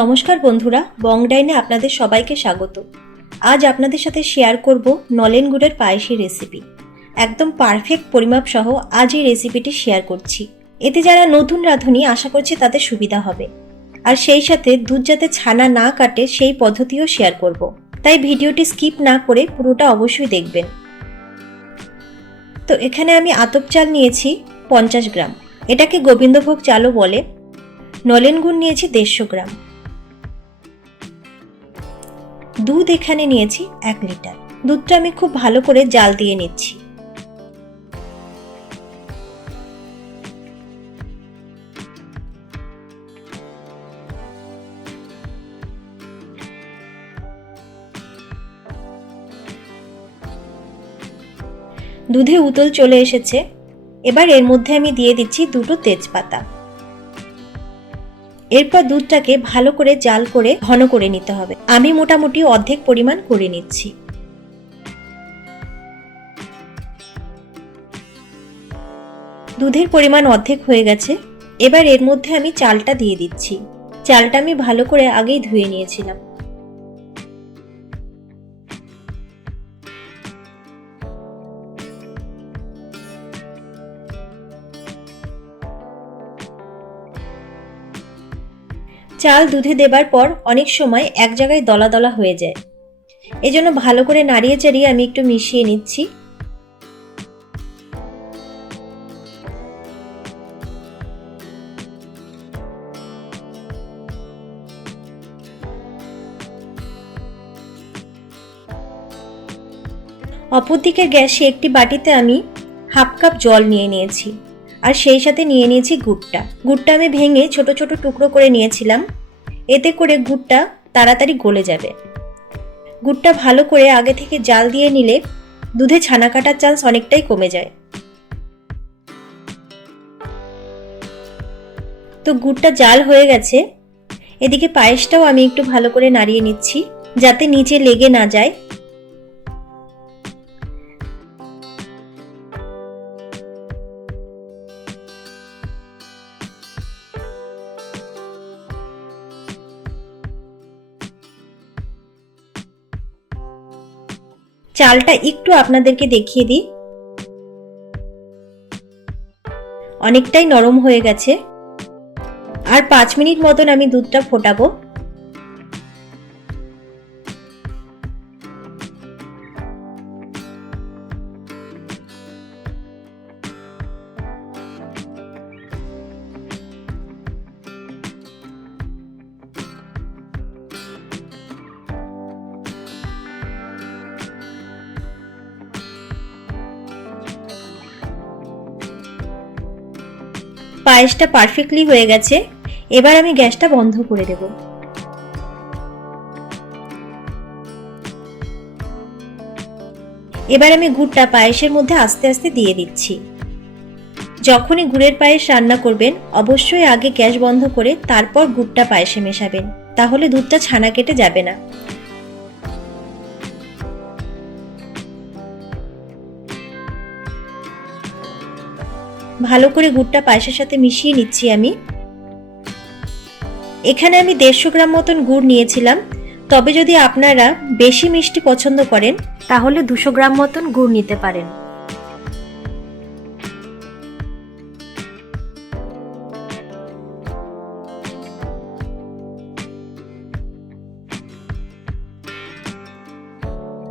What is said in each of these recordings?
নমস্কার বন্ধুরা, বং ডাইনে আপনাদের সবাইকে স্বাগত। আজ আপনাদের সাথে শেয়ার করব নলেন গুড়ের পায়েসের রেসিপি। একদম পারফেক্ট পরিমাপ সহ আজ এই রেসিপিটি শেয়ার করছি। এতে যারা নতুন রাঁধুনি আশা করছি তাদের সুবিধা হবে। আর সেই সাথে দুধ যাতে ছানা না কাটে সেই পদ্ধতিও শেয়ার করব। তাই ভিডিওটি স্কিপ না করে পুরোটা অবশ্যই দেখবেন। তো এখানে আমি আতপ চাল নিয়েছি 50 গ্রাম, এটাকে গোবিন্দভোগ চালও বলে। নলেন গুড় নিয়েছি 150 গ্রাম। দুধ এখানে নিয়েছি 1 লিটার। দুধটা আমি খুব ভালো করে জাল দিয়ে নিচ্ছি। দুধে উতল চলে এসেছে। এবার এর মধ্যে আমি দিয়ে দিচ্ছি 2টো তেজপাতা। এরপর দুধটাকে ভালো করে জাল করে ঘন করে নিতে হবে। আমি মোটামুটি অর্ধেক পরিমাণ করে নিচ্ছি। দুধের পরিমাণ অর্ধেক হয়ে গেছে। এবার এর মধ্যে আমি চালটা দিয়ে দিচ্ছি। চালটা আমি ভালো করে আগেই ধুয়ে নিয়েছিলাম। চাল দুধে দেবার পর অনেক সময় এক জায়গায় দলা দলা হয়ে যায়, এজন্য ভালো করে নাড়িয়ে চাড়িয়ে আমি একটু মিশিয়ে নিচ্ছি। অপরদিকে গ্যাসে একটি বাটিতে আমি হাফ কাপ জল নিয়ে নিয়েছি, আর সেই সাথে নিয়ে নিয়েছি গুড়টা। গুড়টা আমি ভেঙে ছোট ছোট টুকরো করে নিয়েছিলাম, এতে করে গুড়টা তাড়াতাড়ি গলে যাবে। গুড়টা ভালো করে আগে থেকে জাল দিয়ে নিলে দুধে ছানা কাটার চান্স অনেকটাই কমে যায়। তো গুড়টা জাল হয়ে গেছে। এদিকে পায়েসটাও আমি একটু ভালো করে নাড়িয়ে নিচ্ছি যাতে নিচে লেগে না যায়। চালটা একটু আপনাদেরকে দেখিয়ে দিই, অনেকটাই নরম হয়ে গেছে। আর 5 মিনিট মতন আমি দুধটা ফোটাবো। পায়েসটা পারফেক্টলি হয়ে গেছে। এবার আমি গ্যাসটা বন্ধ করে দেব। এবার আমি গুড়টা পায়েসের মধ্যে আস্তে আস্তে দিয়ে দিচ্ছি। যখনই গুড়ের পায়েস রান্না করবেন অবশ্যই আগে গ্যাস বন্ধ করে তারপর গুড়টা পায়েসে মেশাবেন, তাহলে দুধটা ছানা কেটে যাবে না। ভালো করে গুড়টা পায়েসের সাথে মিশিয়ে নিচ্ছি আমি। এখানে আমি 150 গ্রাম মতন গুড় নিয়েছিলাম, তবে যদি আপনারা বেশি মিষ্টি পছন্দ করেন তাহলে 200 গ্রাম মতন গুড় নিতে পারেন।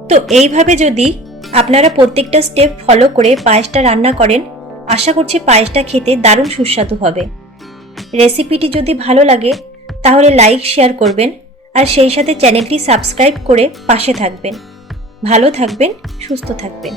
তো এইভাবে যদি আপনারা প্রত্যেকটা স্টেপ ফলো করে পায়েসটা রান্না করেন, আশা করছি পায়েসটা খেতে দারুণ সুস্বাদু হবে। রেসিপিটি যদি ভালো লাগে তাহলে লাইক শেয়ার করবেন, আর সেই সাথে চ্যানেলটি সাবস্ক্রাইব করে পাশে থাকবেন। ভালো থাকবেন, সুস্থ থাকবেন।